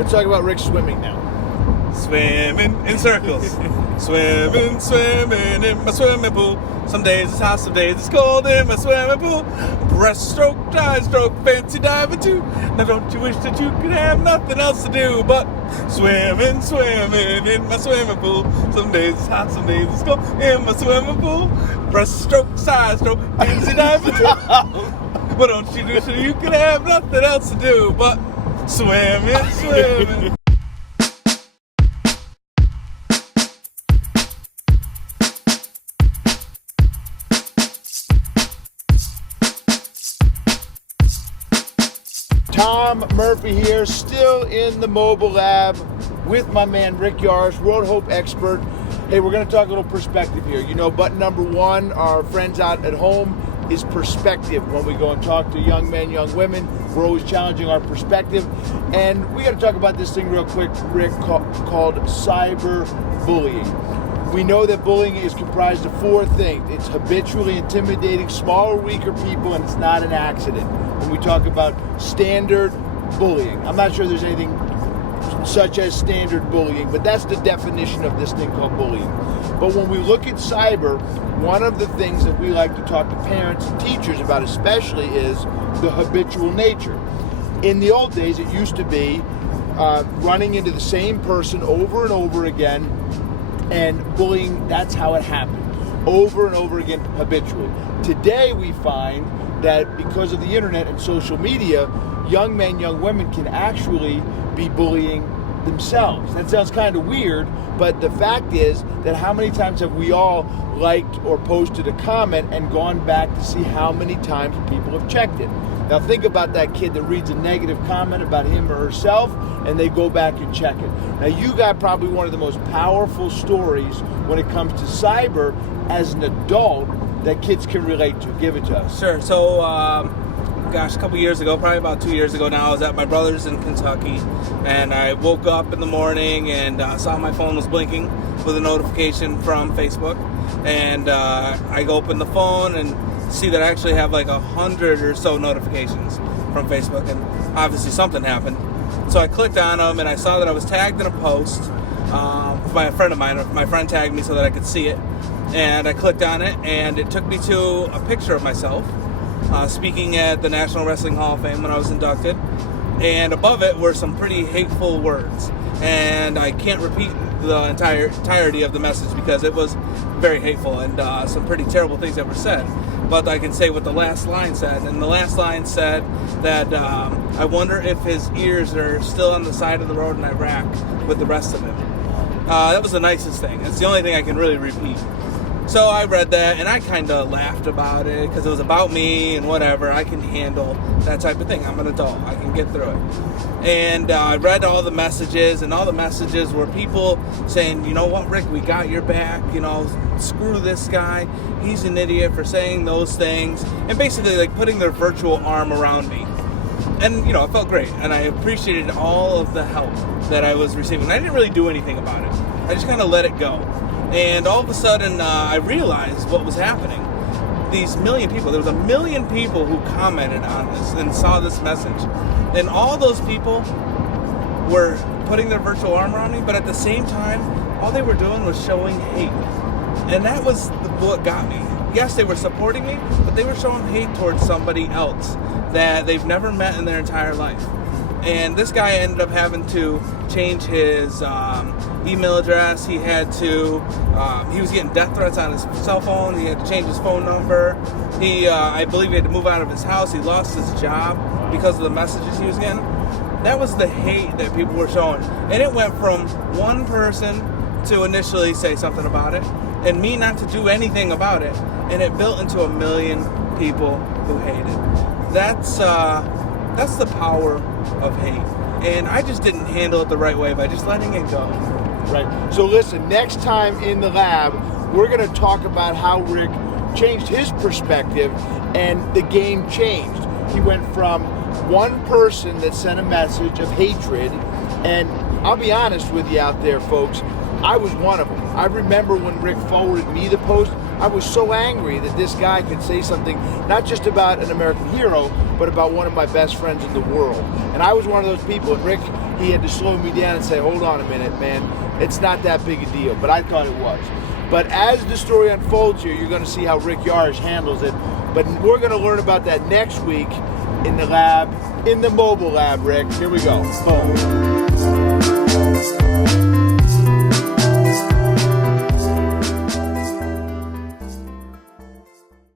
Let's talk about Rick swimming now. Swimming in circles. Swimming in my swimming pool. Some days it's hot, some days it's cold in my swimming pool. Breaststroke, dry stroke, fancy diving too. Now don't you wish that you could have nothing else to do but swimming in my swimming pool. Some days it's hot, some days it's cold in my swimming pool. Breaststroke, side stroke, fancy diving too. What don't you do so you could have nothing else to do but swimming. Tom Murphy here, still in the mobile lab with my man Rick Yaris, World Hope expert. Hey, we're going to talk a little perspective here. You know, button number one, our friends out at home, is perspective. When we go and talk to young men, young women, we're always challenging our perspective. And we got to talk about this thing real quick, Rick, called cyberbullying. We know that bullying is comprised of four things. It's habitually intimidating smaller, weaker people, and it's not an accident. When we talk about standard bullying, I'm not sure there's anything such as standard bullying, but that's the definition of this thing called bullying. But when we look at cyber, one of the things that we like to talk to parents and teachers about especially is the habitual nature. In the old days, it used to be running into the same person over and over again, and bullying, that's how it happened, over and over again, habitually. Today we find that because of the internet and social media, young men, young women can actually be bullying themselves. That sounds kind of weird, but the fact is that how many times have we all liked or posted a comment and gone back to see how many times people have checked it? Now think about that kid that reads a negative comment about him or herself and they go back and check it. Now you got probably one of the most powerful stories when it comes to cyber as an adult that kids can relate to. Give it to us. Sure. So, a couple years ago, probably about 2 years ago now, I was at my brother's in Kentucky, and I woke up in the morning and saw my phone was blinking with a notification from Facebook, and I go open the phone and see that I actually have like 100 or so notifications from Facebook, and obviously something happened. So I clicked on them, and I saw that I was tagged in a post by a friend of mine. My friend tagged me so that I could see it, and I clicked on it, and it took me to a picture of myself speaking at the National Wrestling Hall of Fame when I was inducted, and above it were some pretty hateful words, and I can't repeat the entirety of the message because it was very hateful and some pretty terrible things that were said, but I can say what the last line said, and the last line said that I wonder if his ears are still on the side of the road in Iraq with the rest of him. That was the nicest thing. It's the only thing I can really repeat. So I read that, and I kind of laughed about it because it was about me and whatever. I can handle that type of thing. I'm an adult. I can get through it. And I read all the messages, and all the messages were people saying, you know what, Rick, we got your back. You know, screw this guy. He's an idiot for saying those things. And basically, like, putting their virtual arm around me. And, you know, it felt great. And I appreciated all of the help that I was receiving. I didn't really do anything about it. I just kind of let it go. And all of a sudden, I realized what was happening. These million people, there was 1 million people who commented on this and saw this message. And all those people were putting their virtual arm around me, but at the same time, all they were doing was showing hate. And that was what got me. Yes, they were supporting me, but they were showing hate towards somebody else that they've never met in their entire life. And this guy ended up having to change his email address. He had to, he was getting death threats on his cell phone. He had to change his phone number. I believe he had to move out of his house. He lost his job because of the messages he was getting. That was the hate that people were showing. And it went from one person to initially say something about it, and me not to do anything about it. And it built into 1 million people who hated. That's the power of hate. And I just didn't handle it the right way by just letting it go. Right. So listen, next time in the lab, we're going to talk about how Rick changed his perspective and the game changed. He went from one person that sent a message of hatred, and I'll be honest with you out there, folks, I was one of them. I remember when Rick forwarded me the post, I was so angry that this guy could say something not just about an American hero, but about one of my best friends in the world. And I was one of those people, and Rick, he had to slow me down and say, hold on a minute, man, it's not that big a deal. But I thought it was. But as the story unfolds here, you're going to see how Rick Yarish handles it. But we're going to learn about that next week in the lab, in the mobile lab, Rick. Here we go. Boom.